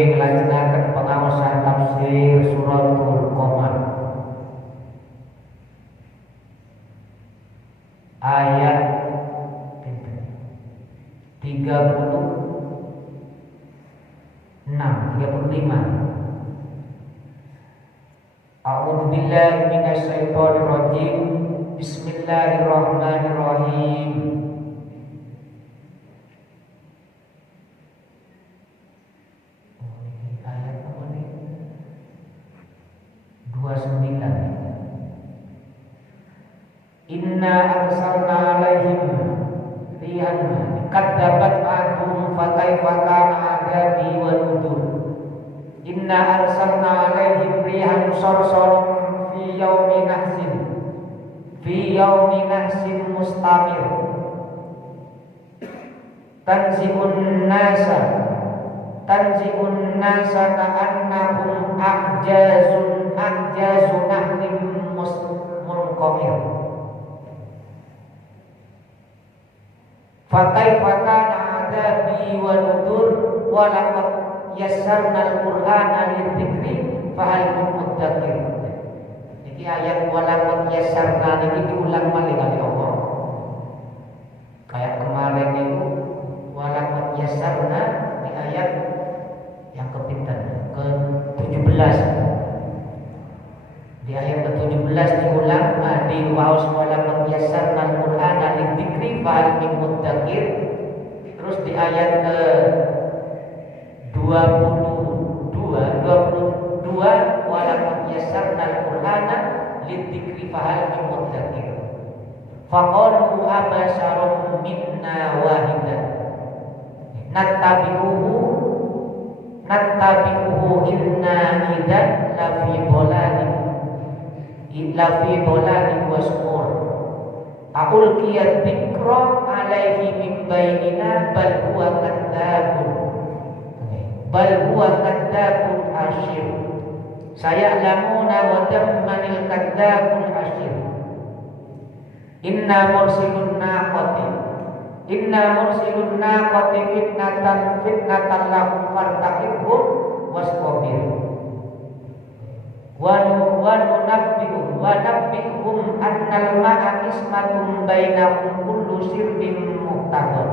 Bilih nglajengaken pengaosan tafsir suratul Qamar ayat 35. A'udzu billahi minasy syaithanir rajim. Bismillahirrahmanirrahim. Ayat apa nih? 29. Inna arsalna alaihim rihan kadzabat adum fa kaifa kana adabi wa nudur. Inna arsalna alaihim rihan sarsaran fi yawmin nahsin mustamir tanzi'un nasa ka'annahum ahjazu nahlim munqamir. Fa kaifa kana adabi wa nudur wa laqad yassarna al-Qur'ana lidzikri fahal min muddakir. Iki ayat wa laqad yassarna niki diulang malih kali Allah. Kayak kemarin itu wa laqad yassarna di ayat yang kepinten ke-17. Di ayat ke-17 diulang di waus wa laqad yassarna al-Qur'ana lidzikri fahal min muddakir. Terus di ayat ke-22 wa laqad yassarna al-Qur'ana lidzikri fahal min muddakir. Faqalu abasharun minna wahidan nattabi'uhu inna idzan lafi dhalalin wasmur. Aqul qiyad dzikra alaihi min bainina bal huwa kadzabun asyir. Saya'lamuna wa tammanil kadzabul asyir. Inna mursilun naqati fitnatan lahum fartaqibhum wastabir. Wa nabbi'hum annal ma'a qismatun bainahum kullu sirbin muqtadir.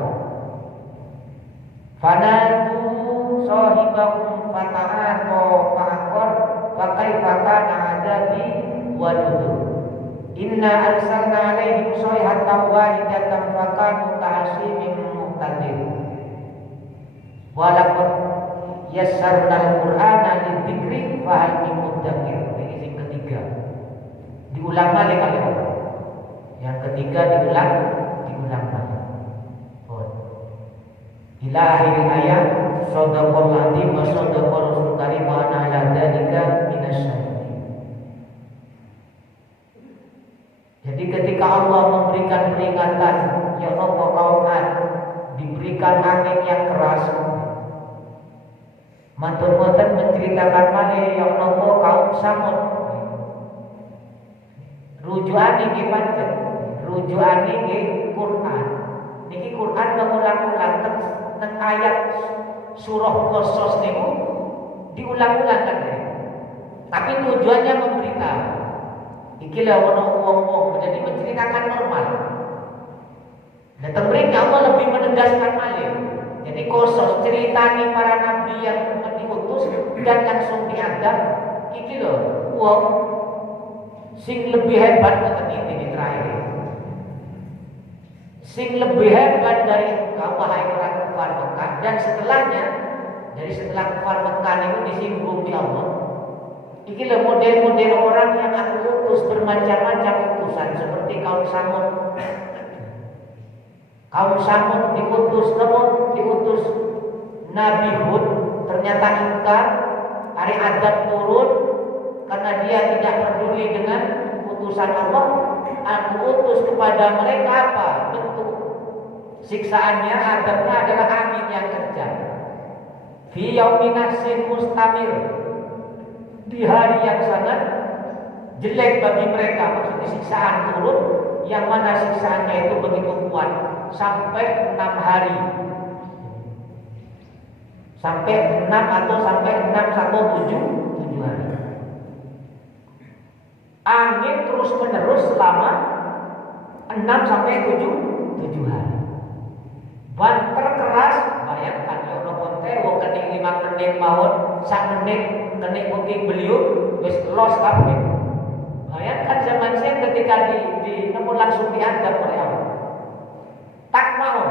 Fanadu sahibahum fata'ata fa'aqar fa kaifa kana 'adabi wa nudur. Inna arsalna 'alaihim sayhatan wahidatan fa kanu ka'asimin muqtadir. Wa laqad yassarna al-Qur'ana lidzikri fahal min muddakir. Ini yang ketiga. Diulang lagi kali Allah. Yang ketiga diulang lagi. Ila akhir ayat sadaqal adzim wa sadaqar rasul karim wa ana ala dzalika minasyahidin. Jadi ketika Allah memberikan peringatan ya nopo kaum Ad diberikan angin yang keras, mantur-mantur menceritakan malih ya nopo kaum Samud. Rujukan iki pancen, rujukan iki Quran. Niki Quran mengulang-ulang teng ayat surah Qasas niku diulang-ulang kan. Tapi tujuannya memberitahu. Iki lha ono wong-wong jadi menceritakan normal. Dan mereka Allah lebih menegaskan malih. Jadi Qasas ceritani para nabi yang diutus dan langsung diadab. Iki lho wong sing lebih hebat ngoten iki terakhir. Sing lebih hebat dari engkau wahai orang kafir Mekah, dan setelahnya dari setelah kafir Mekah itu disinggung di Allah. Iki lho model-model orang yang aku utus bermacam-macam utusan seperti kaum Samud. Kaum Samud diutus Nabi Hud, ternyata ingkar, hari adab turun karena dia tidak peduli dengan utusan Allah. Aku utus kepada mereka apa? Bentuk siksaannya, adabnya adalah angin yang kencang. Fi yaumin nahsin mustamir, di hari yang sangat jelek bagi mereka. Maksudnya siksaan turun, yang mana siksaannya itu begitu kuat sampai 6 hari. sampai 6 atau sampai 6 hari. Angin terus menerus selama 6 sampai 7 hari. Banter keras, bayangkan ya Allah konte wong kening 5 menit mawon, sak menit kening putih beliau wis los kabeh. Bayangkan zaman saya ketika di nemu langsung dianggap oleh Allah. Tak mau.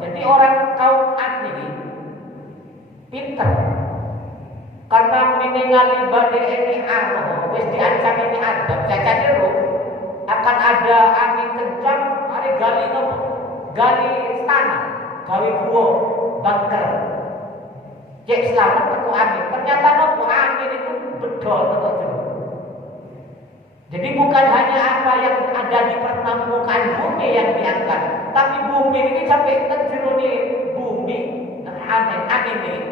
Jadi orang kaum Ad ini pinter. Karena meningali badai ini Allah, wis diancam ini adab, cacane roh akan ada angin kencang, hari gali nopo? Gali tanah, gawe gua, bunker. Cek selamat teko angin. Ternyata nopo angin itu bedol teko jero. Jadi bukan hanya apa yang ada di permukaan bumi yang diangkat, tapi bumi ini sampai ke jero bumi, angin ini.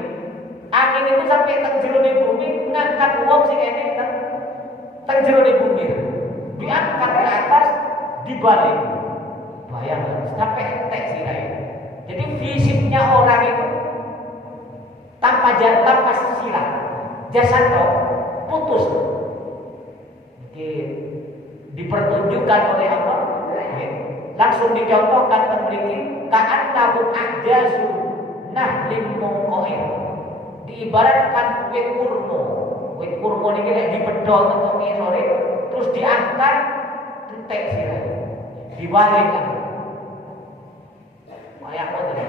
Angin itu sampai ke jero bumi ngangkat wong sing ene ke jero bumi. Diangkat ke atas, dibalik. Bayangkan sampai entek sirai. Jadi fisiknya orang itu tanpa sirah, jasad putus. Dipertunjukkan oleh Allah, langsung dicontohkan memiliki kaan tabung ajazu nahlim mungkoin, diibaratkan wit kurma ini kayak dipedol untuk sore, terus diangkat entek sirai, dibalik.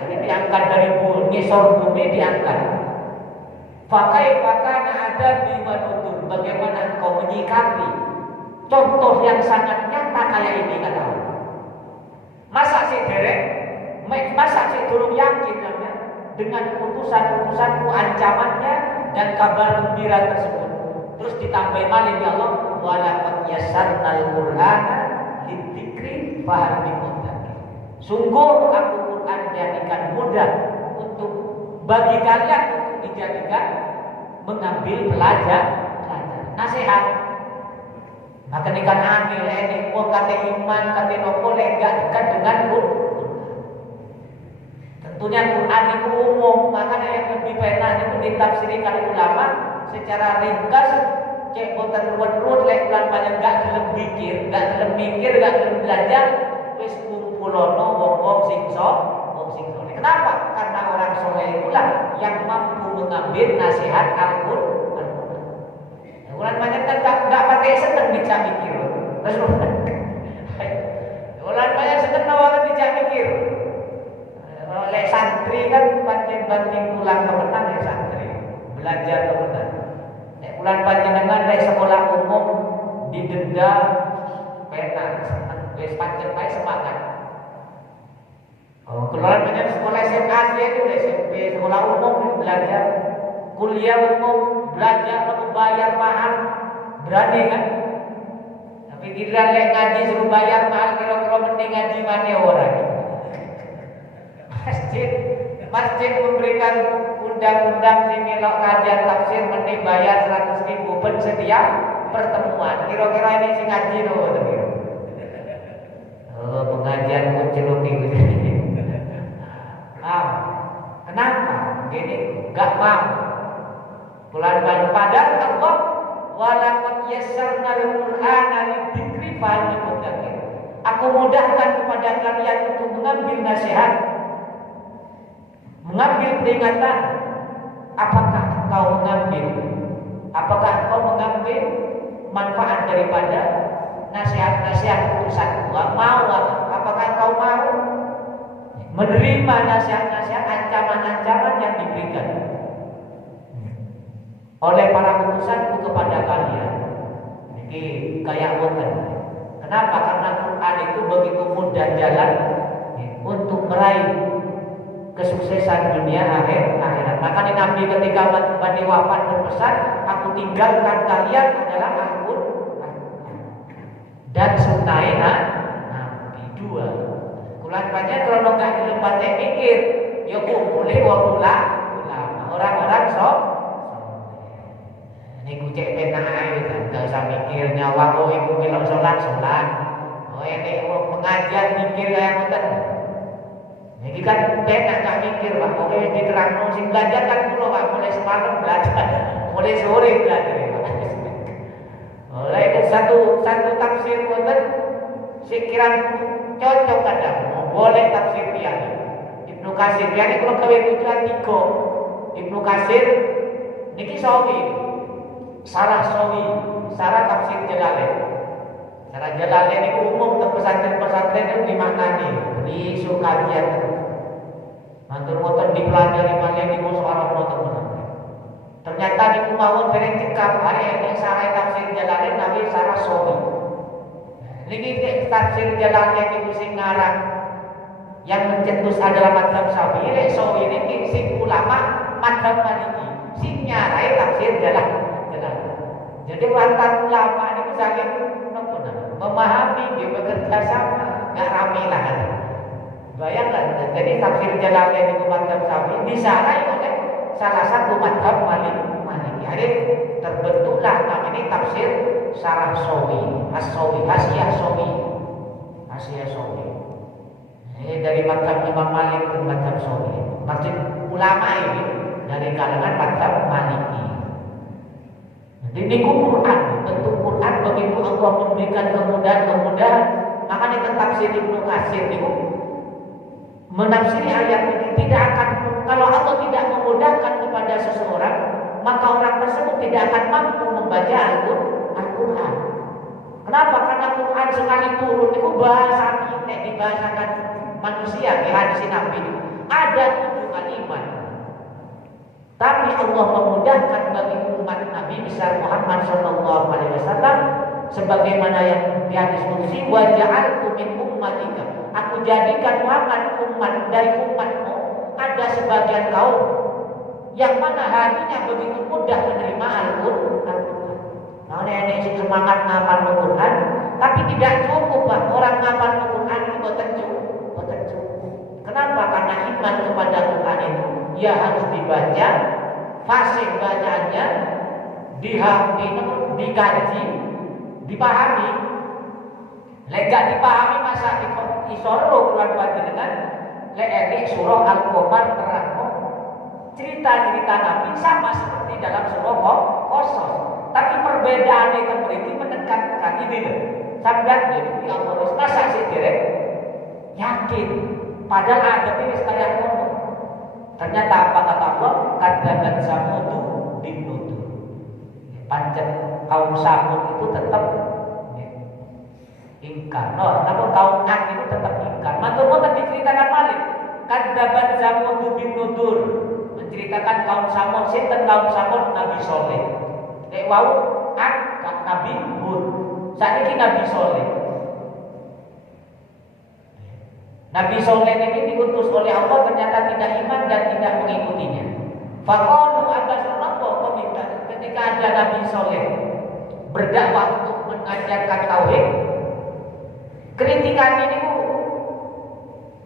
Ini diangkat dari ngisor bumi diangkat. Pakai pakana ada di manutur. Bagaimana engkau menyikapi contoh yang sangat nyata kayak ini kata Allah. Masa si derek, masa si turun yakin namanya dengan putusan-putusanmu, ancamannya dan kabar gembira tersebut. Terus ditambah malih ya Allah, walaqad yassarnal Qur'ana lidzikri fahal min muddakir. Sungguh aku Quran jadikan mudah untuk bagi kalian untuk dijadikan mengambil pelajaran. Nasihat. Maka nikan ambil ini wong kate iman kate nopo gak dekat dengan Quran. Tentunya Quran itu umum, makanya yang lebih penak itu ditafsiri kali ulama secara ringkas, cek boten ruwet-ruwet lek bulan panjang gak gelem mikir, gak gelem belajar, wis kumpulono wong-wong sing soleh. Kenapa? Karena orang soleh itulah yang mampu mengambil nasihat Al-Quran. Bulan banyak kan tak pakai seneng dijak mikir. Terus bulan banyak seneng nawangan dijak mikir. Oleh santri kan pancen banting tulang kemenang ya santri. Belajar kemenang. Bulan panjenengan dari sekolah umum didenda pena seneng wis pancen bae semangat. Keluaran banyak sekolah SMA itu SMP, sekolah umum belajar, kuliah umum belajar lalu bayar mahal, berani kan? Tapi giliran lek ngaji suruh bayar mahal, kira-kira mending ngaji mana orang? Masjid memberikan undang-undang si melok kajian tafsir mending bayar 100.000 ben setiap pertemuan. Kira-kira ini si ngaji loh, pengajian kunciluk gitu. Kenapa? Gini, enggak mau. Bulan padang Allah walaqad yassarnal Qur'ana lidzikri fahal min muddakir. Aku mudahkan kepada kalian untuk mengambil nasihat, mengambil peringatan. Apakah engkau mengambil manfaat daripada nasihat-nasihat urusan gua? Mau? Apakah engkau mau menerima nasihat-nasihat, ancaman-ancaman yang diberikan oleh para utusanku kepada kalian? Ini kayak wonten. Kenapa? Karena Quran itu begitu mudah jalan untuk meraih kesuksesan dunia akhirat. Maka Nabi ketika Bani wafat berpesan, aku tinggalkan kalian adalah Al-Quran dan sunnah Nabi. Dua. Kulan banyak kalau nggak dilempatnya mikir, ya kumpulin wong ulama, orang-orang sok. Ini kucek tenai, nggak usah mikir nyawa kau ibu bilang sholat. Oh ini pengajian mikir kayak ngoten. Ini kan penak gak mikir Pak, pokoknya diterangno sing belajar kan kula Pak, mulai semalam belajar, mulai sore belajar ya Pak. Mulai satu tafsir wonten sikiran cocok kadang, boleh tafsir piyani. Ibnu Katsir piyani kula gawe tujuan 3. Ibnu Katsir niki sawi. Sarah sawi, sarah tafsir Jalalain. Sarah Jalalain niku umum teng pesantren-pesantren itu dimaknani, di sukajian. Matur wonten dipelajari malih niku soal temen. Ternyata niku mawon dereng cekap hari ini sarah tafsir Jalalain nabi sarah sawi. Niki tafsir Jalalain niku sing ngarang yang mencetus adalah madzhab Syafi'i, sawi niki sing ulama madzhab Maliki. Sing nyarai tafsir Jalalain. Jadi wantan ulama ini saling memahami, dia bekerja sama, nggak rame lah. Bayangkan, jadi tafsir Jalalain itu madzhab Syafi'i disarai oleh salah satu madzhab Maliki. Jadi terbentuklah namanya tafsir Sarah Sawi, As-Sawi, Hasyiah Sawi, Hasyiah Sawi. Ini dari madzhab Imam Malik ke madzhab Sawi. Maksud ulama ini dari kalangan madzhab Maliki. Jadi Quran, bentuk Quran begitu Allah memberikan kemudahan-kemudahan, makanya tafsir Ibnu Katsir itu menafsiri ayat ini tidak akan, kalau Allah tidak memudahkan kepada seseorang, maka orang tersebut tidak akan mampu membaca Al-Quran. Kenapa? Karena Quran sekali turun itu bahasa kita dibahasakan manusia, di hadis Nabi ada 7 kalimat. Tapi Allah memudahkan bagi umat Nabi besar Muhammad sallallahu alaihi wasallam sebagaimana yang di hadis qudsi wa ja'altu min ummatika. Aku jadikan Muhammad umat dari umatmu ada sebagian kaum yang mana hatinya begitu mudah menerima Al-Qur'an. Nah, ini semangat ngapal Al-Qur'an, tapi tidak cukup Pak. Orang ngapal Al-Qur'an itu boten cukup. Kenapa? Karena iman kepada Quran itu ya harus dibaca, fasih bacaannya, dikaji, dipahami. Lek gak dipahami masa isoro keluar panjenengan lek enik surah Al-Qamar terang cerita-cerita Nabi sama seperti dalam surah Qasas. Tapi perbedaannya kan mereka menekankan ini loh. Sampai di Allah masa sih direk yakin. Padahal ada ini sekalian ngomong. Ternyata apa kata Allah? Kadzabat Samudu binudur. Pancen kaum Samud itu tetap ingkar. Namun kaum Ad itu tetap ingkar. Matur-matur diceritakan Malik. Kadzabat Samudu binudur. Menceritakan kaum Samud, sinten kaum Samud Nabi Saleh. Nek wau Ad Nabi Hud. Saiki Nabi Saleh. Nabi Saleh ini diutus oleh Allah ternyata tidak iman dan tidak mengikutinya. Faqalu abasarallahu qaminta. Ketika ada Nabi Saleh berdakwah untuk mengajarkan tauhid, kritikan ini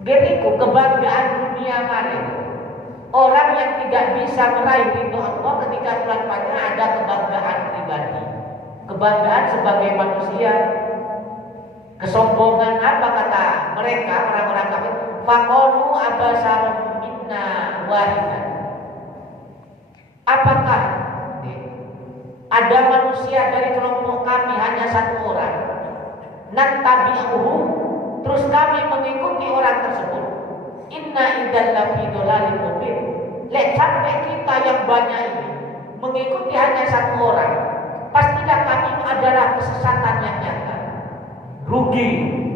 geriku kebanggaan dunia mana? Orang yang tidak bisa meraih ridho Allah ketika bulan Fajr ada kebanggaan pribadi, kebanggaan sebagai manusia. Kesombongan apa kata mereka orang-orang kafir? Faqalu abasarun minna wahidan. Apakah ada manusia dari kelompok kami hanya satu orang? Nattabi'uhu, terus kami mengikuti orang tersebut. Inna idzal lafi dhalalin mubin. Lek sampai kita yang banyak ini mengikuti hanya satu orang, pastilah kami adalah kesesatan yang nyata. Rugi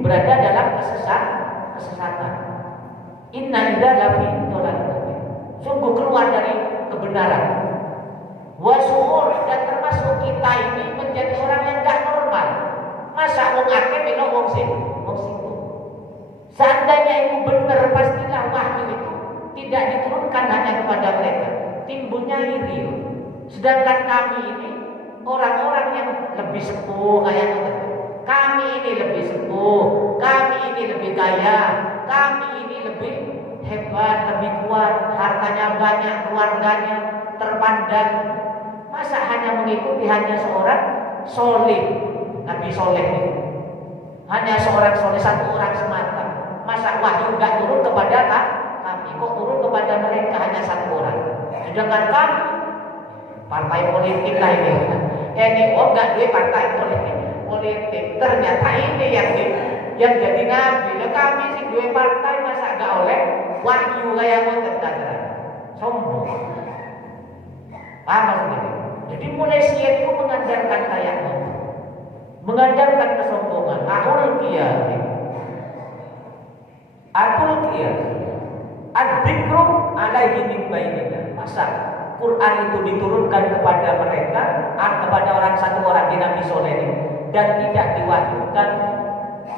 berada dalam kesesatan. Inna idza lafi dhalalin mubin. Sungguh keluar dari kebenaran. Wasuhur, dan termasuk kita ini menjadi orang yang gak normal. Masa wong akeh melo wong singgung. Seandainya itu benar, pastilah wahyu itu tidak diturunkan hanya kepada mereka. Timbulnya iri. Sedangkan kami ini orang-orang yang lebih sepuh kayak kita. Kami ini lebih sepuh, kami ini lebih kaya, kami ini lebih hebat, lebih kuat, hartanya banyak, keluarganya terpandang. Masa hanya mengikuti hanya seorang soleh, Nabi Soleh ini hanya seorang soleh, satu orang semata. Masa wahyu nggak turun kepada kami, kok turun kepada mereka hanya satu orang. Sedangkan kami partai politik lah ini. Nggak duit partai politik. Ternyata ini yang jadi nabi. Lah kami sih duit partai masa nggak oleh wahyu kayak ngoten kadang. Sombong. Paham maksudnya? Jadi mulai siat itu mengajarkan kayak ngoten. Mengajarkan kesombongan. Atul qiyas. Ad-dzikru alaihi min bainina. Masa Quran itu diturunkan kepada mereka, kepada satu orang di Nabi Soleh ini, dan tidak diwahyukan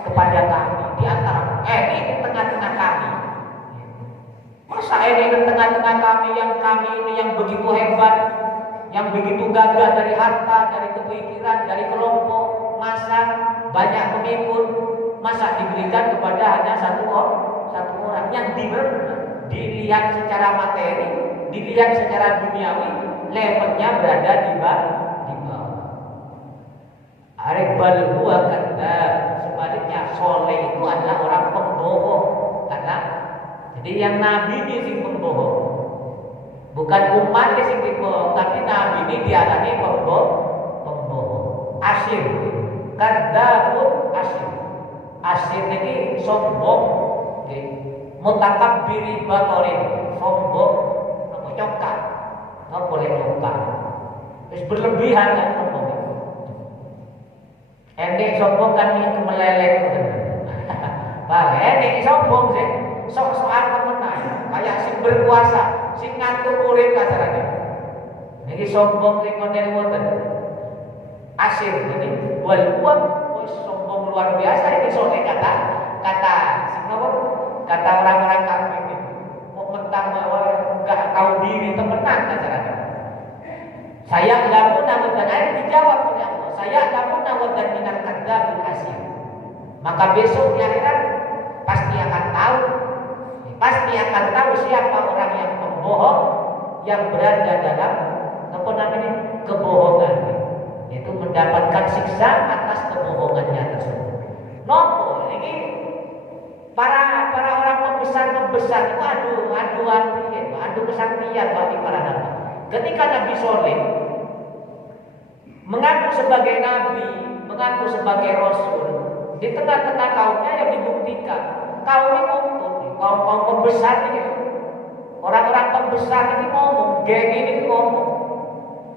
kepada kami di antara ini di tengah-tengah kami. Masa ini di tengah-tengah kami yang begitu hebat, yang begitu gagah dari harta, dari kepikiran, dari kelompok, masa banyak pengikut, masa diberikan kepada hanya satu orang yang dilihat secara materi, dilihat secara duniawi, levelnya berada di bawah. Bal huwa kadzdzab. Sebaliknya Soleh itu adalah orang pembohong. Jadi yang Nabi ini sing pembohong, bukan umat sing pembohong, tapi Nabi ini diarani pembohong. Asyir, kadzdzabun asyir. Asyir ini sombong. Mutakabbiri batorin, sombong, congkak, nggak boleh congkak. Terus berlebihan kan sombong itu. Endek sombong kan ini meleleh. Endek sombong sih, sok-sokan temenan, kayak sing berkuasa, sing ngantuk urip kasarannya. Ini sombong sing model ngoten. Asir ini wal uang, sombong luar biasa ini soalnya kata orang-orang kafir ini mau mentang nggak tahu diri temenan kasarannya. Saya lamun dan ayat dijawab oleh Allah. Saya lamun dan minal kadzabil asyir. Maka besok di akhirat pasti akan tahu siapa orang yang pembohong yang berada dalam kebohongan, yaitu mendapatkan siksa atas kebohongannya tersebut. Nopo ini para orang pembesar itu adu kesaktian bagi para nabi. Ketika Nabi Soleh mengaku sebagai nabi, mengaku sebagai rasul, di tengah-tengah kaumnya yang dibuktikan kaumnya kaum pembesar ini, orang-orang pembesar ini ngomong, geng ini ngomong.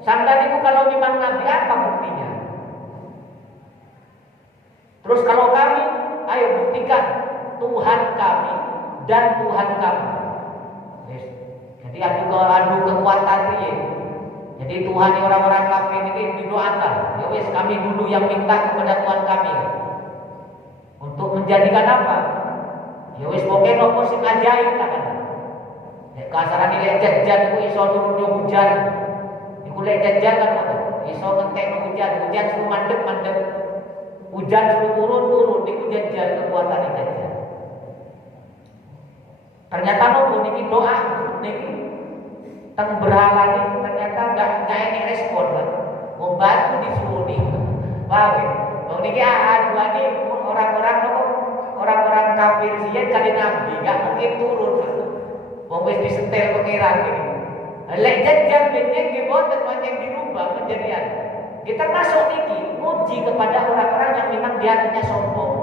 Sampai itu kalau memang nabi apa buktinya? Terus kalau kami, ayo buktikan Tuhan kami dan Tuhan kamu. Jadi adu kekuatan ini. Jadi Tuhan orang-orang kafir ini didoakan. Ya wes kami dulu yang minta kepada Tuhan kami untuk menjadikan apa? Ya wes pokoknya nopo sing ajaib lah kan. Nek kasaran iki jajan ku iso nurunno hujan. Iku lek jajan kan iso ngentek hujan suruh mandek. Hujan suruh turun iku jajan kekuatan jajan. Ternyata nopo niki doa niki teng berhala niki ternyata enggak ini respon kan. Membantu disuruh nih. Paham ya? Wong niki aduane orang-orang kafir siyen kali nabi enggak mungkin turun. Wong wis disetel pengiran iki. Lek jajan benjing ki boten pancen dirubah kejadian. Kita masuk niki uji kepada orang-orang yang memang di hatinya sombong.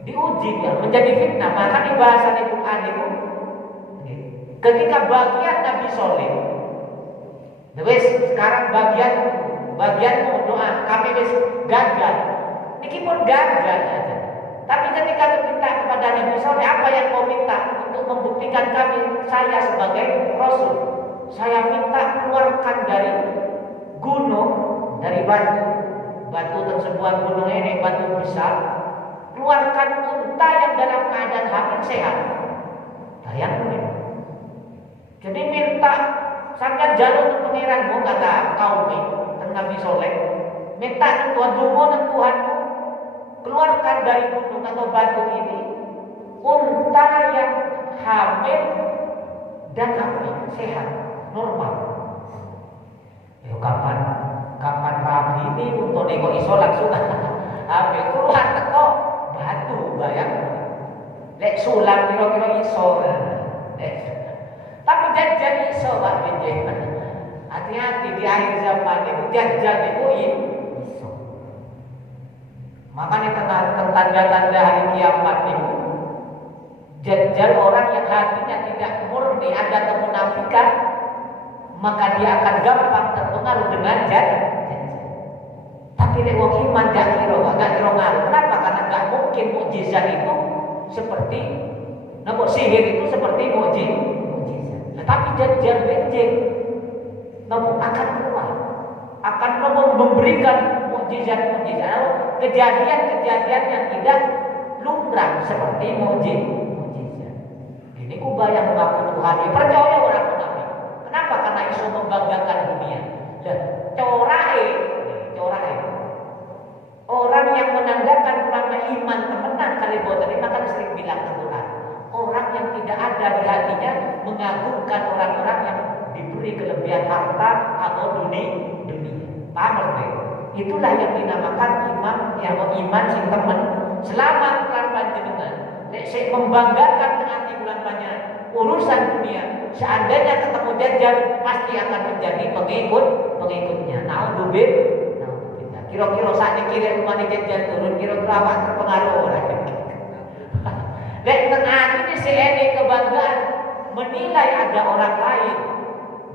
Diuji dia menjadi fitnah. Maka di bahasa Al-Quran itu ketika bagian Nabi Soleh, wes sekarang bagianmu doa kami wes gagal. Niki pun gagal aja. Tapi ketika kita kepada Nabi Soleh, apa yang kau minta untuk membuktikan saya sebagai Rasul? Saya minta keluarkan dari gunung, dari batu tersebut gunung ini batu besar. Keluarkan unta yang dalam keadaan hamil sehat. Bayangkan. Jadi minta sampai jalur pengiranmu kata kaum Nabi Soleh, minta Tuhan Tuhanmu keluarkan dari gunung atau batu ini unta yang hamil dan sehat normal. Ya kapan rabi ini untuk nego iso langsung hamil keluar teko batu, bayang. Lek sulam kira-kira iso. Tapi jajal iso Pak Benjeng. Hati-hati di akhir zaman itu jajal itu iso. Makanya tanda-tanda hari kiamat itu jajal orang yang hatinya tidak murni, ada kemunafikan, maka dia akan gampang terpengaruh dengan jajal. Tapi nek wong iman gak kira ngaruh. Kenapa? Karena gak mungkin mukjizat itu seperti sihir itu seperti mukjizat. Tapi jajal benjing akan keluar, akan memberikan mukjizat, kejadian-kejadian yang tidak lumrah seperti mukjizat. Ini bayang mengaku Tuhan, percaya orang munafik. Kenapa? Karena isu membanggakan dunia. Corai orang yang menandakan karena iman temenan kali boten ini maka sering bilang ke Tuhan. Orang yang tidak ada di hatinya mengagungkan orang-orang yang diberi kelebihan harta atau dunia. Paham maksudnya? Itulah yang dinamakan iman sing temen. Selama bulan panjenengan nek sik membanggakan dengan bulan panjenengan urusan dunia, seandainya ketemu jajal pasti akan menjadi pengikutnya. Naudzubillah. Kira-kira saat dikirim rumah jajal turun, kira-kira awak terpengaruh orang. Nek tengah ini si ini kebanggaan menilai ada orang lain,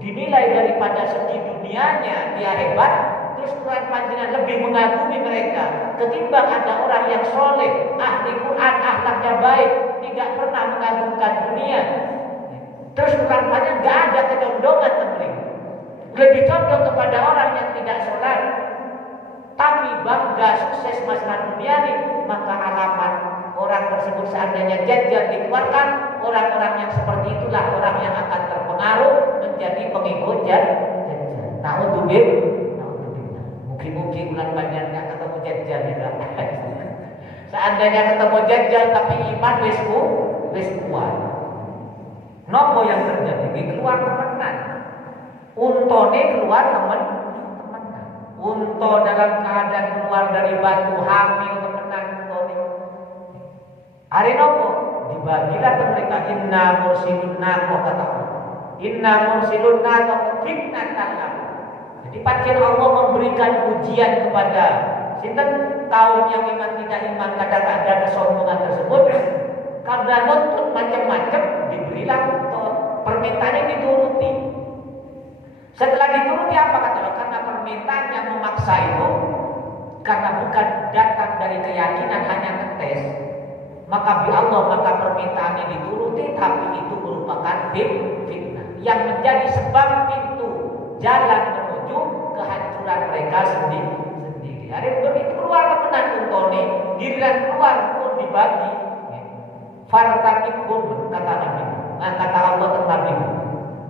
dinilai daripada segi dunianya dia hebat, terus Quran panjenengan lebih mengagumi mereka ketimbang ada orang yang soleh, ahli Quran, akhlaknya baik, tidak pernah mengagungkan dunia. Terus Quran panjenengan gak ada kecondongan mereka, lebih condong kepada orang yang tidak sholat tapi bangga sukses masalah dunia ini, maka alamat orang tersebut seandainya jajal dikeluarkan, orang-orang yang seperti itulah orang yang akan terpengaruh menjadi pengikut jajal. Naudzubillah. Mungkin bulan panjang nggak ketemu jajal juga. Seandainya ketemu jajal tapi iman wis kuat. Nopo yang terjadi? Keluar temenan. Untone keluar temenan. Unta dalam keadaan keluar dari batu hamil temenan untone. Hari nopo dibagilah ke mereka inna mursilun naqo kata Allah. Inna mursilun naqo fitnatan lahum. Jadi pancen Allah memberikan ujian kepada sinten kaum yang memang tidak iman kadang-kadang kesombongan tersebut. Karena nuntut macam-macam diberilah permintaannya dituruti. Setelah dituruti apa kata Allah? Karena permintaan yang memaksa itu karena bukan datang dari keyakinan hanya ngetes, maka bi Allah maka permintaannya dituruti, tapi itu merupakan fitnah yang menjadi sebab pintu jalan menuju kehancuran mereka sendiri. Hari begitu keluar kemenan untone, giliran keluar pun dibagi. Fartaqibhum kata Nabi. Nah kata Allah ke Nabi.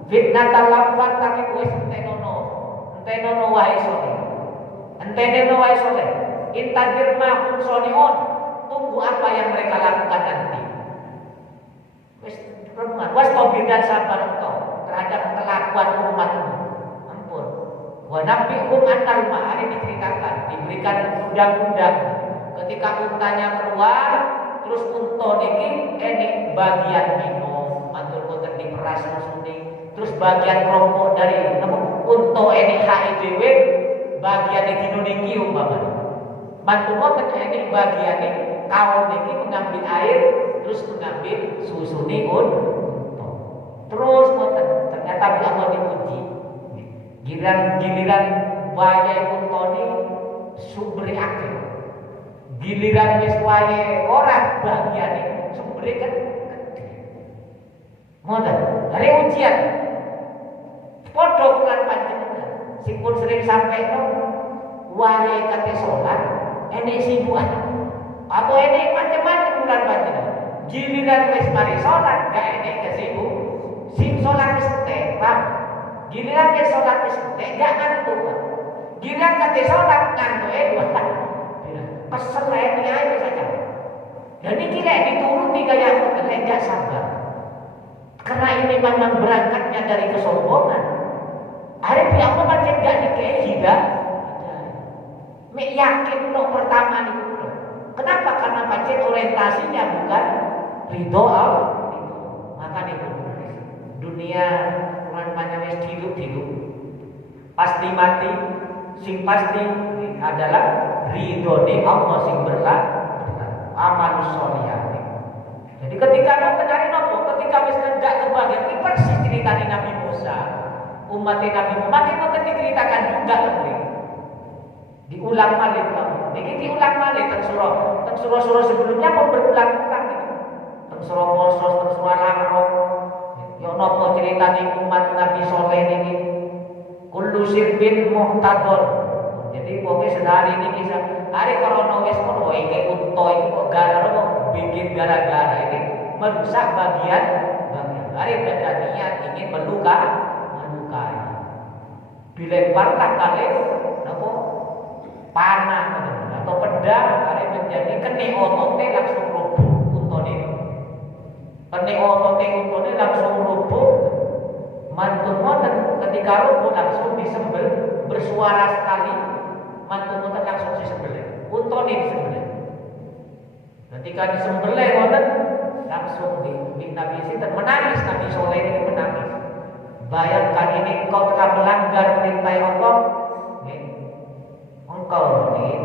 Fitnatan lafar tapi wis entenono wae sore. Entenono wae sore. Intadir mahum sonion. Tunggu apa yang mereka lakukan nanti. Wis perempuan, wis tobi dan sabar engkau terhadap kelakuan umatmu. Ampun. Wa nabihum annal ma ini diceritakan, diberikan undang-undang. Ketika untanya keluar, terus unta niki enek bagian minum, matur boten diperas musune. Terus bagian kelompok dari unta ini HIDW bagian dino niki umpamanya. Mantu boten ini bagian kaum niki mengambil air terus mengambil susu nih unta. Terus boten ternyata Allah dipuji. Giliran wayahe unta ini sumber akeh. Giliran wis wayahe ora bagian sumber kan. Ngoten. Dari ujian podo bulan panjenengan sipun sering sampai no wae kate salat enek sibuan atau enek macam-macam bulan panjenengan giliran wis mari salat gak enek kesibuk sing salat wis entek Pak giliran wis salat wis entek gak ngantuk giliran kate salat ngantuk kesel ini aja saja dan ini kira dituruti kayak ngoten gak sabar karena ini memang berangkatnya dari kesombongan. Hari pihak Allah macam gak dikei juga. Mek yakin no pertama nih. Kenapa? Karena macam orientasinya bukan ridho Allah. Maka itu dunia Quran panjang hidup pasti mati, sing pasti adalah ridho di Allah sing amal sholihah. Jadi ketika nonton hari nopo, ketika wis kendak kebahagiaan, ini persis cerita Nabi Musa, umat Nabi Muhammad itu diceritakan juga lebih. Diulang balik kamu. Ini diulang balik teng surah sebelumnya pun berulang-ulang itu. Teng surah Qasas, teng surah Al-A'raf. Yo nopo cerita umat Nabi Soleh niki. Kullu sirbin muhtador. Jadi pokoke sedari ini kisah hari corona wis kono iki unta iki kok gara kok bikin gara-gara ini merusak bagian. Hari niat ingin melukai. Dilemparlah kali napa panah atau pedang hari menjadi kene otote langsung roboh untone. Kene otote untone langsung roboh. Mantun wonten ketika roboh langsung disembel bersuara sekali. Mantun wonten langsung disembelih. Untone disembelih. Ketika disembelih wonten langsung di Nabi sinten menangis, Nabi Soleh ini menangis. Bayangkan ini engkau telah melanggar perintah Allah. Engkau ini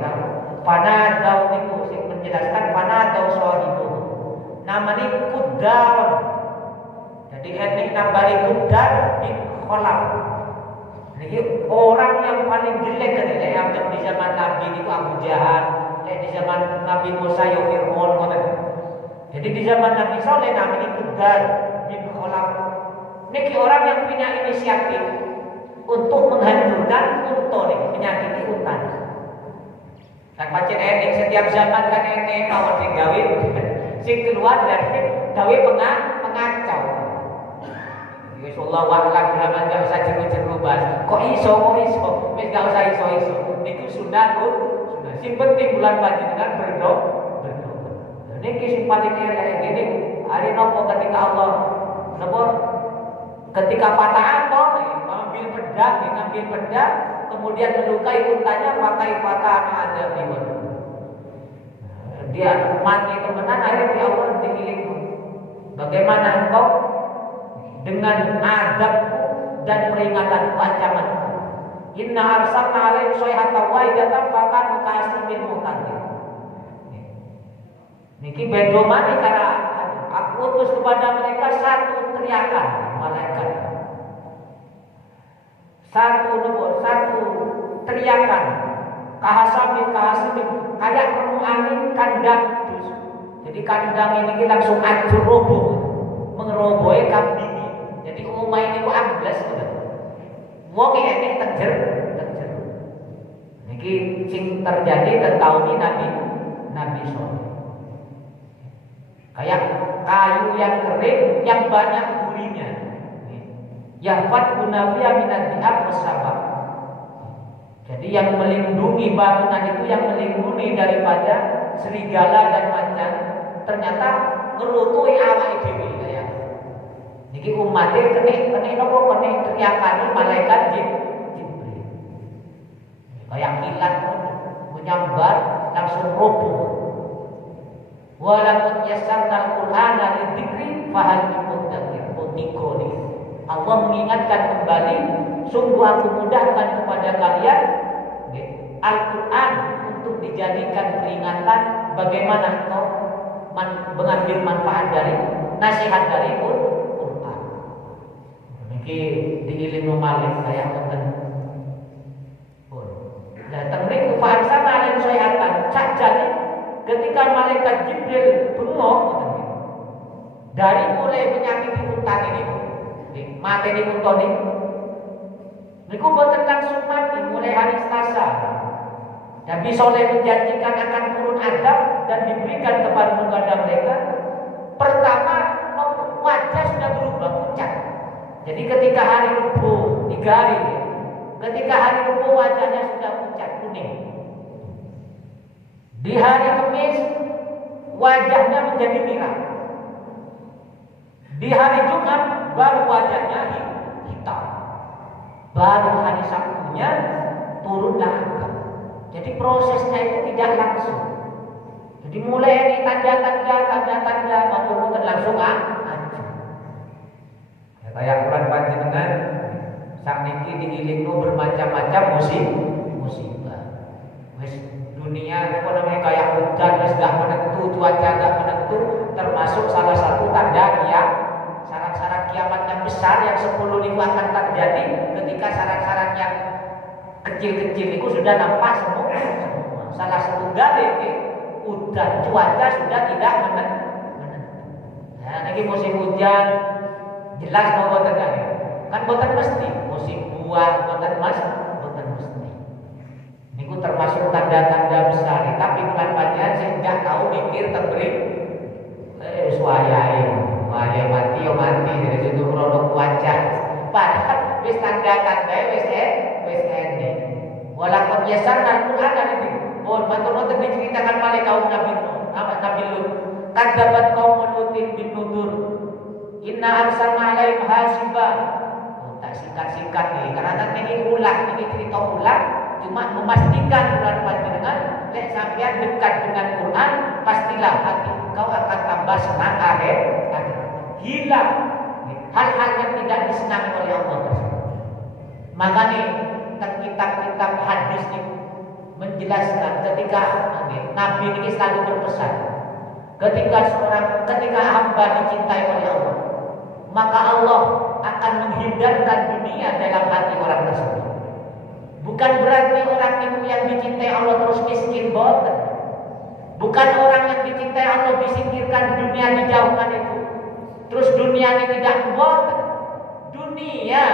panadau itu sing menjelaskan panadau sahibu. Namanya Kudar. Jadi ini nambari Kudar bin Khalaf. Jadi orang yang paling jelek yang di zaman Nabi itu Abu Jahal, di zaman Nabi Musa ya Fir'aun. Jadi di zaman Nabi Soleh namanya Kudar bin Khalaf. Niki orang yang punya inisiatif untuk menghancurkan unta nih, menyakiti unta. Kan pancen enek setiap zaman kan enek kawan sing gawe sing keluar dari gawe pengacau. Wis Allah wa'lam ulama enggak usah jeru-jeru bas. Kok iso? Wis enggak usah iso. Niku sunah. Sing penting bulan panjenengan berdoa. Niki sing paling elek ngene hari nopo ketika Allah nopo ketika patah atau mengambil pedang, kemudian melukai untanya, pakai patah ada diwan. Dia mati temenan, akhirnya Allah diiling. Bagaimana engkau dengan azab dan peringatan ancaman? Inna arsalna alaihim sayhatan wahidatan fakanu ka'asfin muhtadir. Niki bedomani cara aku utus kepada mereka satu teriakan malaikat. Satu teriakan kahasamin kayak penuh angin kandang dus. Jadi kandang ini langsung hancur roboh, mengerobohi kambing. Jadi umumnya ini ku ambles gitu. Wong ini terjer. Niki sing terjadi dan tahun ini Nabi Soleh. Kayak kayu yang kering yang banyak durinya. Yafat gunafiya minad di'ab wasabab. Jadi yang melindungi bangunan itu, yang melindungi daripada serigala dan macan, ternyata ngerutuhi awake dhewe ya. Niki umate kene teriakane malaikat Jibril. Kayak kilat menyambar langsung roboh. Walaupun yassarna al-Qur'ana lidzikri fahal min muddakir. Allah mengingatkan kembali, sungguh aku mudahkan kepada kalian Al-Quran untuk dijadikan peringatan bagaimana engkau mengambil manfaat dari nasihat dari Quran. Ini diiling malik saya ngoten. Datang niku fa'arsana alaihim sayhatan. Sajane ketika malaikat Jibril bengok dari mulai menyakiti unta ini. Mati di unta ini. Niku boten langsung mati mulai hari Selasa. Nabi Soleh menjanjikan akan turun azab dan diberikan kepada mereka. Pertama, wajah sudah berubah pucat. Jadi ketika hari Rabu 3 hari, ketika hari Rabu wajahnya sudah pucat kuning. Di hari Kamis wajahnya menjadi merah. Di hari Jumat baru wajahnya hitam. Baru hari Sabtunya turunlah azab. Jadi prosesnya itu tidak langsung. Jadi mulai ini tanda-tanda matur-matur langsung ya, kayak bulan panjenengan sak niki diilingno bermacam-macam musibah. Wis dunia ekonomi kayak hujan wis gak menentu, cuaca gak menentu, termasuk salah satu tanda syarat-syarat kiamat yang besar yang 10 niku akan terjadi ketika syarat-syarat yang kecil-kecil itu sudah nampak semua. Salah satu ini udan cuaca sudah tidak menentu. Nah, niki musim hujan jelas bahwa boten kan boten mesti musim buah boten mesti. Niku termasuk tanda-tanda besar. Tapi bulan panjang saya nggak tahu mikir terberi suayai mati dari situ produk wajah. Padahal wis tanda-tanda wis ene. Walaupun yasar dan Quran ada itu. Oh, matur-matur diceritakan oleh kaum Nabi Lut. Kadzabat qaumul Lutin bin Nudur. Inna arsalna alaihim hasiba. Tak singkat-singkat nih, karena nanti ini cerita ulang, cuma memastikan bulan panjenengan lek sampean dekat dengan Quran, pastilah hati kau akan tambah senang akhir. Hilang hal-hal yang tidak disenangi oleh Allah tersebut. Makanya kitab-kitab hadis ini menjelaskan ketika Nabi ini selalu berpesan, ketika hamba dicintai oleh Allah, maka Allah akan menghindarkan dunia dalam hati orang tersebut. Bukan berarti orang itu yang dicintai Allah terus miskin, boten. Bukan orang yang dicintai Allah disingkirkan, dunia dijauhkan itu. Terus dunia ini tidak, boten. Dunia,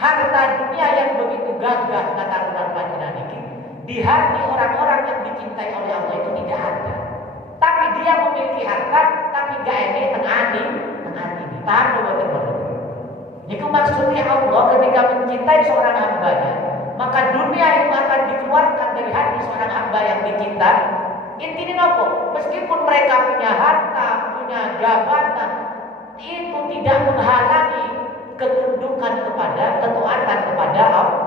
harta dunia yang begitu gagah, kata Quran panjenengan ini, di hati orang-orang yang dicintai oleh Allah itu tidak ada. Tapi dia memiliki harta, tapi gak ini tengah hati. Paham betul-betul. Itu maksudnya Allah ketika mencintai seorang hambanya, maka dunia itu akan dikeluarkan dari hati seorang hamba yang dicinta. Intinya nopo, meskipun mereka punya harta, punya jabatan, itu tidak menghalangi ketundukan ketaatan kepada Allah.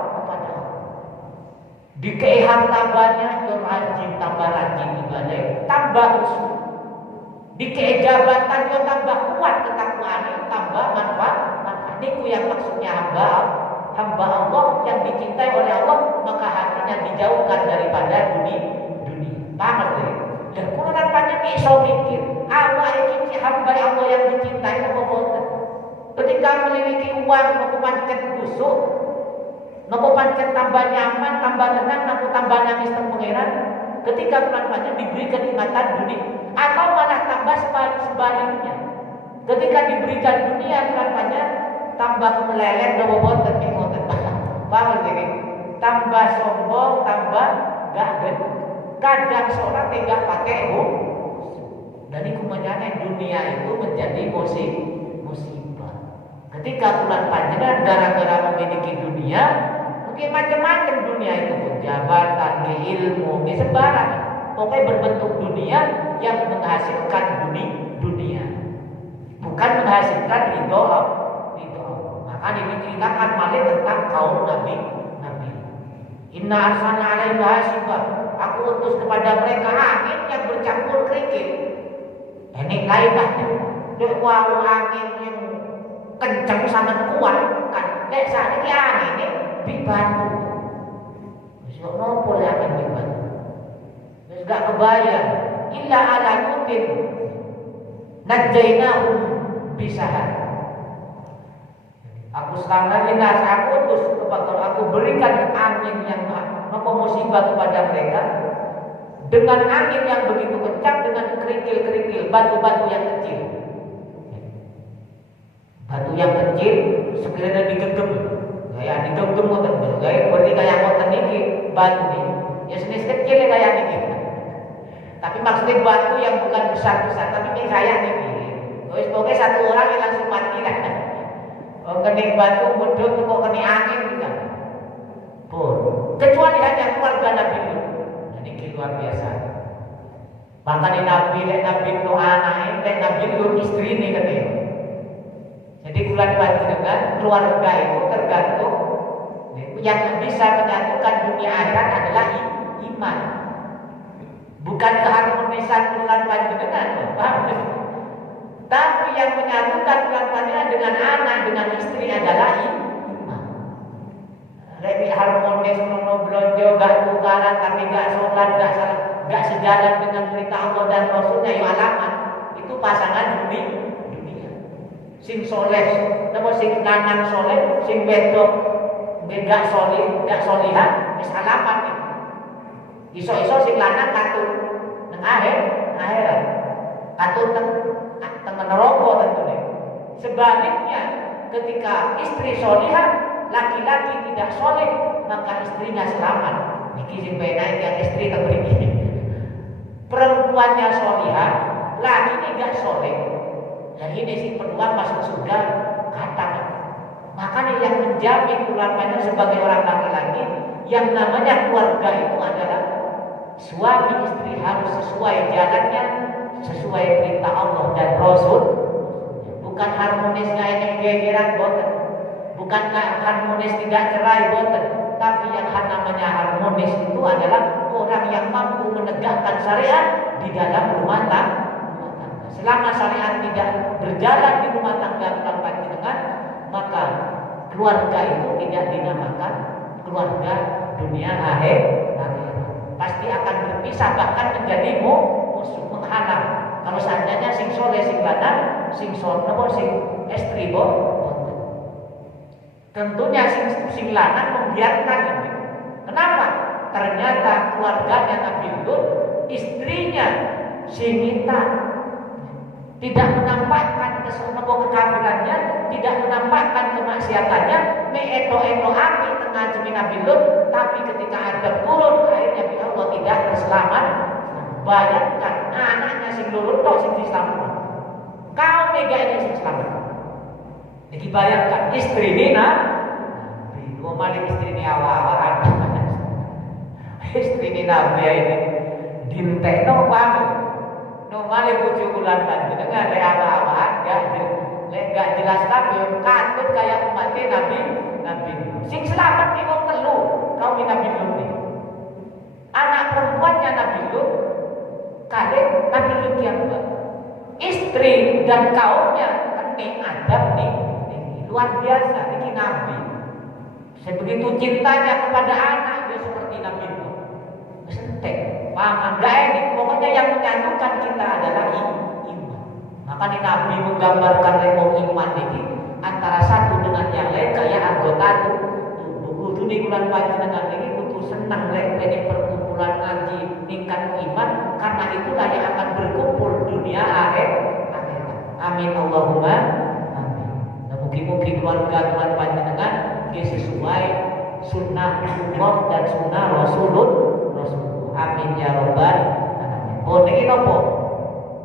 Dikei harta banyak, tambah rajin ibadah, tambah usul. Dikei jabatan, tambah kuat ketakwaan, tambah manfaat. Niku yang maksudnya hamba Allah yang dicintai oleh Allah, maka hatinya dijauhkan daripada dunia. Paham tak? Dan Quran panjang iso mikir, awak iki hamba Allah yang dicintai apa boten. Ketika memiliki uang, nopo pancen busuk, nopo pancen tambah nyaman, tambah tenang, nopo tambah nangis teng pangeran. Ketika Quran panjang diberi kenikmatan dunia, atau malah tambah sebaliknya. Ketika diberikan dunia Quran panjang tambah kemeleleh nopo boten ning ngoten. Paham iki? Tambah sombong, tambah gagah. Kadang seorang tidak pakai dan itu menjadi dunia itu menjadi musibah. Ketika bulan panjenengan gara-gara memiliki dunia, mungkin macam-macam dunia itu, jabatan, ilmu, sebarang. Pokoknya berbentuk dunia yang menghasilkan dunia, bukan menghasilkan ridho Allah. Maka diceritakan malah tentang kaum Nabi. Inna arsalna alaihim hasiba. Aku utus kepada mereka angin yang bercampur kerikil. Ini lain lah. Wow, angin yang kencang sangat kuat kan. Saat ini angin ini dibantu. Besok nopo angin dibantu. Terus gak kebayang. Illa ala nutin najainahum bisahan. Aku sekarang ini aku utus kepada aku berikan angin yang musibah kepada mereka dengan angin yang begitu kencang, dengan kerikil-kerikil, batu-batu yang kecil. Batu yang kecil sekiranya digenggam, kayak digenggam ngoten, kayak berarti kayak ngoten iki batu nih. Ya jenis kecil kayak niki. Tapi maksudnya batu yang bukan besar-besar, tapi ini kayak niki. Wis pokoke satu orang yang langsung mati lah. Kening batu medhot kok kena angin juga. Kecuali hanya keluarga Nabi Lut. Ini luar biasa. Bahkan Nabi Nuh anaknya, Nabi Lut istri ini katanya. Jadi bulan panjenengan keluarga itu tergantung. Yang bisa menyatukan dunia akhirat adalah iman. Bukan keharmonisan bulan panjenengan, paham? Tapi yang menyatukan bulan panjenengan dengan anak, dengan istri adalah iman. Lebih harmonis, menolong belanja, gak tukaran, tapi gak sholat, gak sejalan dengan perintah Allah dan Rasulnya, ya alamat. Itu pasangan dunia. Sing soleh, napa sing lanang soleh, sing wedok gak soleh, gak solihan, wis alamat iki. Iso-iso sing lanang katut nang akhirat. Katut teng neraka tentunya. Sebaliknya, ketika istri solihah, laki-laki tidak soleh, maka istrinya selamat. Niki sing penak yang istri teng mriki. Perempuannya solihah, laki gak soleh. Dan ini sih peluang masuk surga katakan. Makanya yang menjamin keluarganya sebagai orang laki-laki, yang namanya keluarga itu adalah suami istri harus sesuai jalannya, sesuai perintah Allah dan Rasul. Bukan harmonis kayak gegeran boten, bukan harmonis tidak cerai boten, tapi yang namanya harmonis itu adalah orang yang mampu menegakkan syariat di dalam rumah tangga. Selama syariat tidak berjalan di rumah tangga bulan panjenengan, maka keluarga itu tidak dinamakan keluarga dunia akhir. Pasti akan berpisah, bahkan menjadi musuh, menghalang. Kalau seandainya sing soleh sing lanang, sing sono sing istri tentunya sing lanang membiarkan. Kenapa? Ternyata keluarganya Nabi Lut, istrinya Sinita tidak menampakkan kekafirannya, tidak menampakkan kemaksiatannya, meeto-eto api tengah jemi Nabi Lut, tapi ketika azab turun, akhirnya pihak Allah tidak terselamat. Bayangkan anaknya sing lurut tok sing diselamat. Kau mega ini sing selamat. Jadi bayangkan istri ini Nabi, malik istri ini awal-awal istri ini Nabi ini dintekno banget. No male bojo bulan panjenengan lek apa-apa gak jelas kabeh katut kayak umat Nabi. Sing selamat ki wong telu, kaum Nabi Lut. Anak perempuannya Nabi Lut kalih Nabi Lut yang istri dan kaumnya kening adab nih luar biasa niki Nabi. Sebegitu cintanya kepada anak dia seperti Nabi Lut. Sentek paham enggak ini pokoknya yang menyatukan kita adalah iman. Makanya Nabi menggambarkan rekor iman ini antara satu dengan yang lain kayak anggota tubuh dunia bulan panjenengan ini kudu senang ini perkumpulan ngaji tingkat iman, karena itulah yang akan berkumpul dunia akhirat. Amin Allahumma amin. Nah, mungkin keluarga bulan panjenengan sesuai sunnah Allah dan sunnah Rasulullah. Amin ya robbal alamin. Oh niki nopo?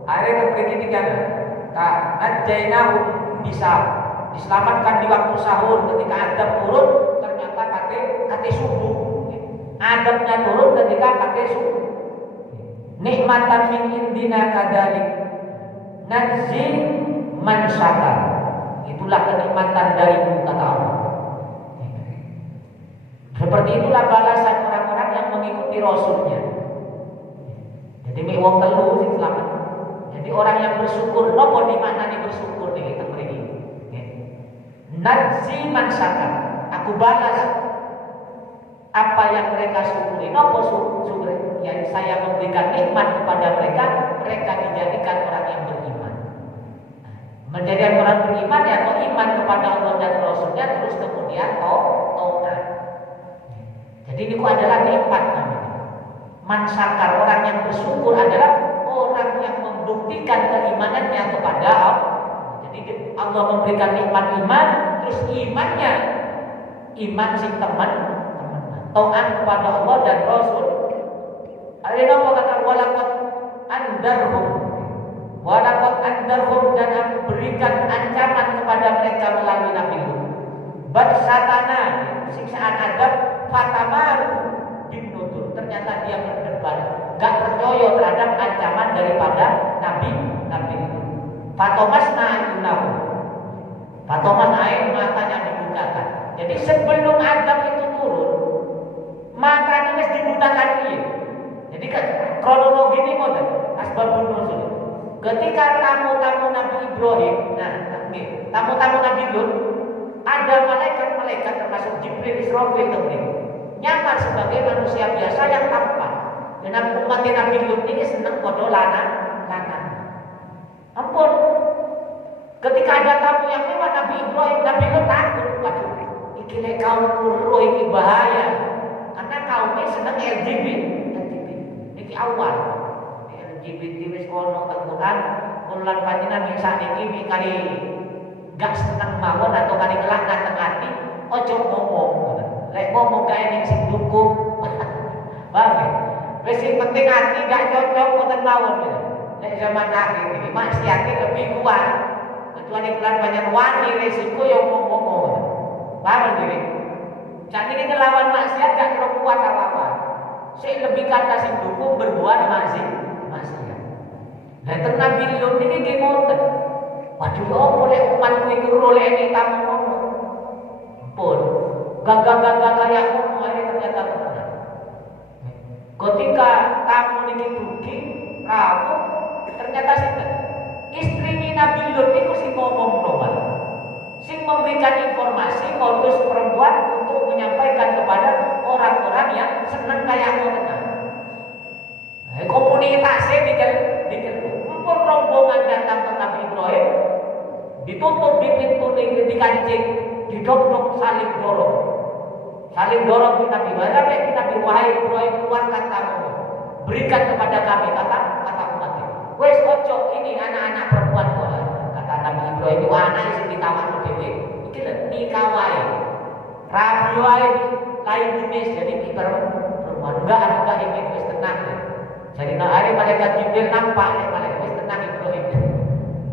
Akhirnya begini kan, tak najainahu bisa diselamatkan di waktu sahur ketika adab turun, ternyata kate subuh. Adabnya turun ketika kate subuh. Nikmatan min indina kadalik najzi man syakar. Itulah kenikmatan darimu kata Allah. Seperti itulah balasan orang-orang yang mengikuti Rasulnya. Jadi mi wong telu sing selamat. Jadi orang yang bersyukur, nopo di mana nih bersyukur nih kita beri. Najzi man syakar. Aku balas apa yang mereka syukuri. Nopo syukur yang saya memberikan nikmat kepada mereka, mereka dijadikan orang yang beriman. Menjadi orang beriman ya kok iman kepada Allah dan Rasulnya, terus kemudian taat. Jadi itu adalah nikmat namanya. Mansakar, orang yang bersyukur adalah orang yang membuktikan keimanannya kepada Allah. Jadi Allah memberikan nikmat iman, terus imannya iman sing teman taat kepada Allah dan Rasul. Ada apa kata walaqad andarhum dan aku berikan ancaman kepada mereka melalui Nabi Lut. Batsatana siksaan adab fatamaru binutur. Ternyata dia berdebat, gak percaya terhadap ancaman daripada Nabi Lut. Fatomasna ayunahu. Fatomas air matanya dibukakan. Jadi sebelum adab itu turun, matanya harus dibutakan dia. Jadi kan kronologi ini model asbabun nuzul. Ketika tamu-tamu Nabi Ibrahim, tamu-tamu Nabi Lut, ada malaikat-malaikat termasuk Jibril, Israfil, nyamar sebagai manusia biasa yang tampan. Dan umat Nabi Lut ini senang kodo lanang. Ampun. Ketika ada tamu yang lewat Nabi Ibrahim, Nabi Lut takut. Waduh, iki kaum kuro iki bahaya. Karena kaumnya senang LGBT. Iki awal. LGBT wis kono teguran, kulan panjenengan yang saat ini kali gak seneng mawon atau kali kelak ngateng ati, ojo ngomong. Lek ngomong gak ening sing dukung. Paham ya? Wis sing penting ati gak cocok mboten mawon. Lek zaman akhir iki maksiate lebih kuat. Kecuali bulan banyak wani resiko yang ngomong. Paham nggih? Jadi ini ngelawan maksiat gak terlalu kuat apa-apa. Sing lebih kata sing dukung berbuat maksiat. Dan Nabi Lut ini nggih ngoten. Waduh, oleh umatku iki oleh ini tamu ngono. Pun gagah-gagah kaya ngono ae ternyata benar. Ketika tamu niki dugi, rawuh ternyata sinten? Istri Nabi Lut niku sing ngomong normal. Sing memberikan informasi modus perempuan untuk menyampaikan kepada orang-orang yang senang kaya ngoten. Komunikasi pun rombongan datang ke Nabi Ibrahim, ditutup di pintu di kancing, didok-dok saling dorong di Nabi Ibrahim. Nabi wahai Ibrahim, keluarkan tamu, berikan kepada kami kata umatnya. Wes ojo ini anak-anak perempuan kata Nabi Ibrahim itu anak yang ditawar dewe. Iki nikah wae, rabi wae lain jenis jadi perempuan enggak ingin wes tenang. Jadi hari malaikat Jibril nampak malaikat wis tenang Ibrahim.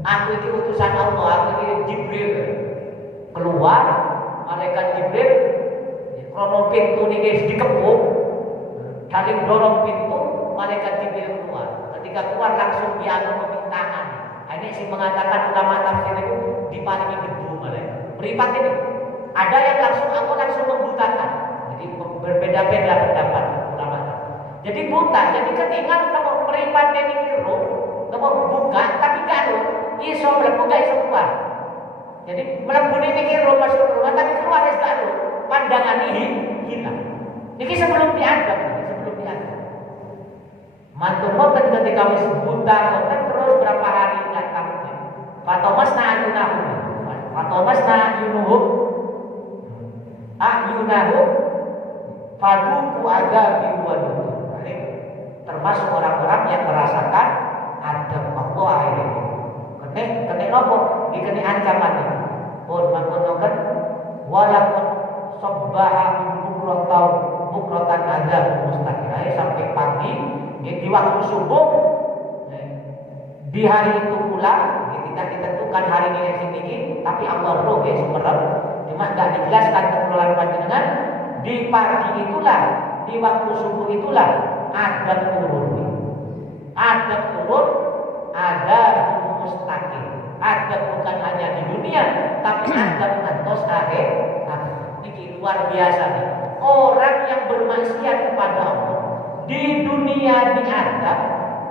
Aku ini utusan Allah, aku ini Jibril. Keluar malaikat Jibril krono pintu niki dikepung. Saling dorong pintu, malaikat Jibril keluar. Ketika keluar langsung dianu pemintaan. Ini sih mengatakan ulama tafsir itu diparingi debu malaikat. Meripat ini. Ada yang aku langsung membutakan. Jadi berbeda-beda pendapat. Jadi buta, jadi ketika kamu meripatnya ini kiro, kamu buka, tapi gak ada, iso melebu gak iso keluar. Jadi melebu ini kiro masuk rumah, tapi keluar gak ada, pandangan ini hilang. Ini sebelum diadab. Mantu moten ketika wis buta, moten terus berapa hari datang. Fatomas na ayunahu, faduku adabi waduh. Termasuk orang-orang yang merasakan adab Allah ini. Kene nopo? Dikene ancaman ini. Pun makonokan walaupun sabbaha bukratan adab mustaqil sampai pagi di waktu subuh di hari itu pula kita ditentukan hari ini yang tinggi tapi Allah roh ya sumerep cuma tidak dijelaskan pengelolaan panjenengan di pagi itulah di waktu subuh itulah adab turun, adab mustaqil. Adab bukan hanya di dunia, tapi adab ngantos akhir. Ini luar biasa nih. Orang yang bermaksiat kepada Allah di dunia diadab,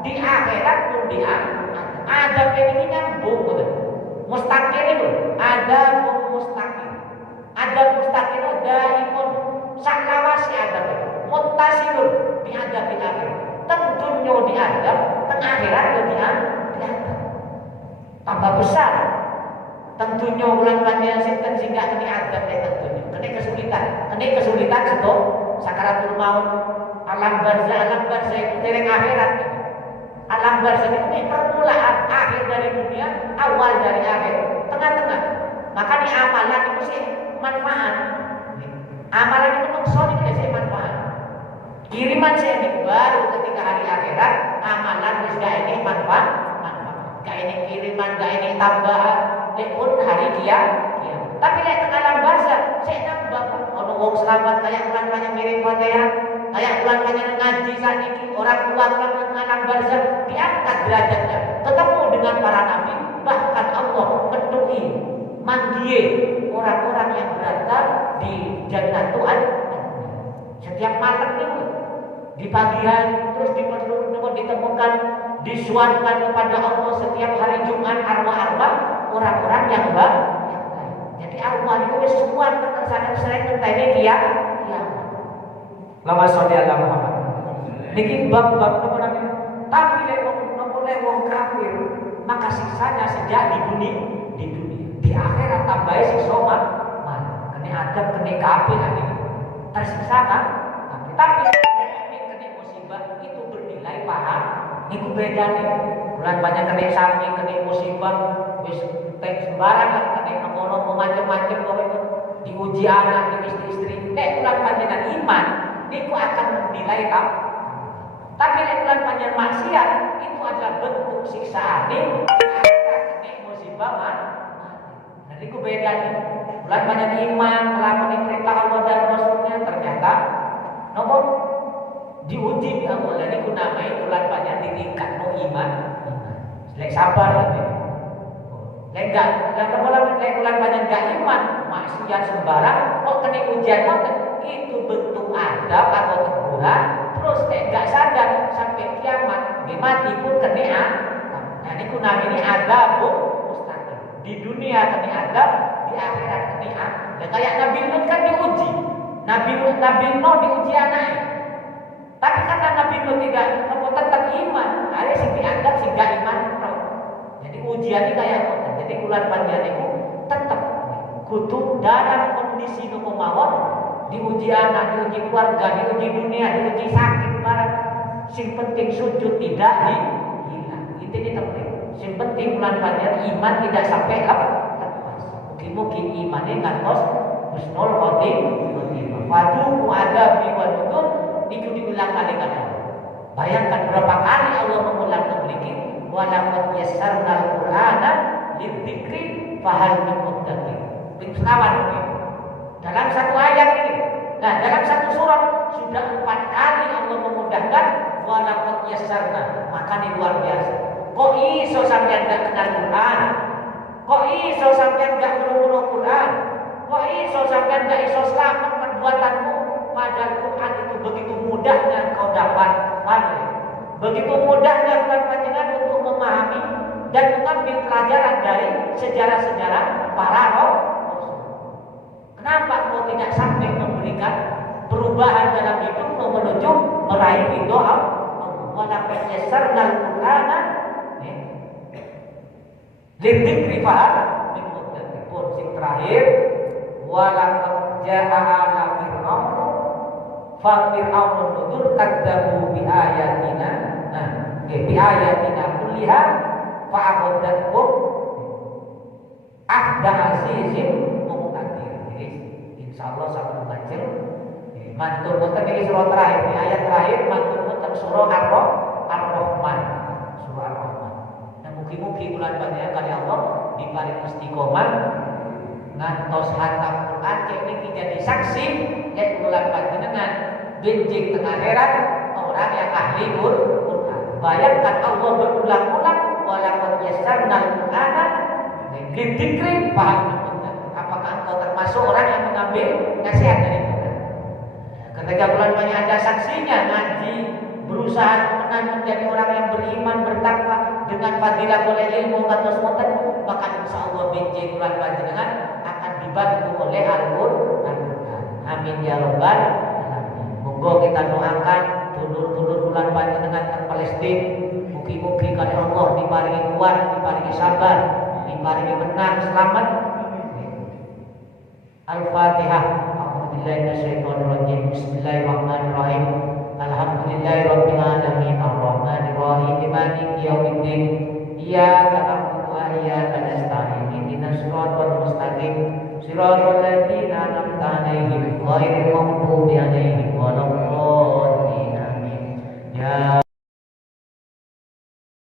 di akhirat pun diadab. Adab ini nyambung, mustaqil itu. Adab mustaqil. Adab mustaqil daipun saklawasi adab itu. Muttasilun diadab di akhirat. Tentunya diadab, tengah akhirat diadab. Tambah besar. Tentunya bulan panjang sinten sehingga diadab tentunya. Kene kesulitan itu sakaratul maut, alam barzah itu dereng akhirat. Alam barzah ini permulaan akhir dari dunia, awal dari akhir, tengah-tengah. Makanya amalan itu sih manfaat. Amalan itu maksudnya sih manfaat. Kiriman saya ini baru ketika hari akhirat amalan wis gak ini manfaat, gak ini kiriman, gak ini tambahan, pun hari kiamat. Tapi lek alam barzah saya nambah ono wong selamat kayak bulan mirip Fatihah, kayak bulan ngaji saniki orang tua bulan alam barzah diangkat derajatnya, ketemu dengan para nabi, bahkan Allah mendui manggiye orang-orang yang berada di Jannatul Adn. Setiap malam itu di pagi hari, terus ditemukan disuankan kepada Allah setiap hari Jumat arwah-arwah orang-orang yang baik. Jadi arwah itu suan tentang sana-sana tentang ini dia. Lama sholli ala Muhammad. Niki bab-bab nomor nabi. Tapi lek wong kafir maka siksanya sejak di dunia. Di akhirat tambah siksa kena adab kena kafir lagi. Tersiksa kan? Tapi kena musibah itu bernilai pahala. Niku beda nih. Bulan banyak kena sakit, kena musibah, wis sembarang lah kena nopo macam-macam diuji anak, di istri-istri. Bulan panjenengan iman niku akan bernilai tak. Tapi bulan panjenengan maksiat itu adalah bentuk siksaan nih. Kena musibah Nah niku beda nih. Bulan panjenengan iman melakukan perintah Allah dan Rasulnya ternyata nopo diuji Allah dan itu namanya bulan banyak ditingkat no iman. Lek sabar lagi. Lek enggak, lek bulan banyak enggak iman, maksiat sembarang, kok kena ujian itu bentuk adab atau teguran. Terus lek enggak sadar sampai kiamat, mati pun kena. Nah ini namanya adab mustaqim. Di dunia kena adab, di akhirat kena. Ya kayak Nabi Nuh kan diuji. Nabi Nuh diuji anaknya. Tapi karena Nabi Nuh tidak tetap iman, ada sih dianggap sih gak iman. Jadi ujiannya kayak apa? Jadi bulan panjang itu tetap kutu dalam kondisi nu mawon, diuji anak, diuji keluarga, diuji dunia, diuji sakit barang. Sing penting sujud tidak hilang. Itu penting. Sing penting bulan panjang iman tidak sampai lepas. Mungkin imannya ngantos husnul khotimah. Waduh adabi wa nudun. Itu diulang kali. Bayangkan berapa kali Allah mengulang memiliki walaqad yassarnal Qur'ana lidzikri fahal min muddakir. Kawan dalam satu ayat ini. Nah, dalam satu surat sudah 4 kali Allah memudahkan walaqad yassarna. Maka ini luar biasa. Kok iso sampean enggak kenal Quran? Kok iso sampean enggak ngrungokno Quran? Kok iso sampean enggak iso selamat perbuatanmu? Padahal Quran itu begitu mudahnya kau dapat pahami. Begitu mudahnya bukan panjenengan untuk memahami dan mengambil pelajaran dari sejarah-sejarah para rasul. Kenapa kau tidak sampai memberikan perubahan dalam hidupmu menuju meraih ridho Allah? Walaqad yassarnal Qur'ana lidzikri fahal min muddakir. Pun sing terakhir walaqad jaa'a ala fir'aun fa fir'aun nudur kadzabu bi ayatina. Nah, bi ayatina kulliha fa abadatkum ahda azizin muqtadir. Jadi insyaallah sampai membaca mantur wonten iki surah terakhir, ayat terakhir mantur wonten surah Ar-Rahman. Surah Ar-Rahman. Nah, mugi-mugi bulan panjenengan kali Allah diparing istiqomah ngantos hatam Quran ini jadi saksi nek bulan panjenengan benjing tengah akhirat orang yang ahli Quran. Bayangkan Allah berulang-ulang walaqad yassarnal Qur'ana lidzikri fahal. Apakah engkau termasuk orang yang mengambil nasihat dari Quran? Ketika bulan banyak ada saksinya ngaji, berusaha menjadi orang yang beriman, bertakwa dengan fadilah oleh ilmu kata semuanya, maka insyaallah benjing bulan panjenengan akan dibantu oleh Al-Qur'an. Amin ya rabbal alamin. Monggo kita doakan dulur-dulur bulan panjenengan teng Palestina, mugi-mugi kali Allah diparingi kuat, diparingi sabar, diparingi menang, selamat. Al-Fatihah. A'udzubillahi Bismillahirrahmanirrahim. Alhamdulillahirabbil alamin arrahmanir rahim maliki yaumiddin. Iyyaka na'budu wa iyyaka nasta'in. Ihdinas siratal mustaqim. Siratal ladzina an'amta 'alaihim ghairil maghdubi 'alaihim waladdallin. Amin. Ya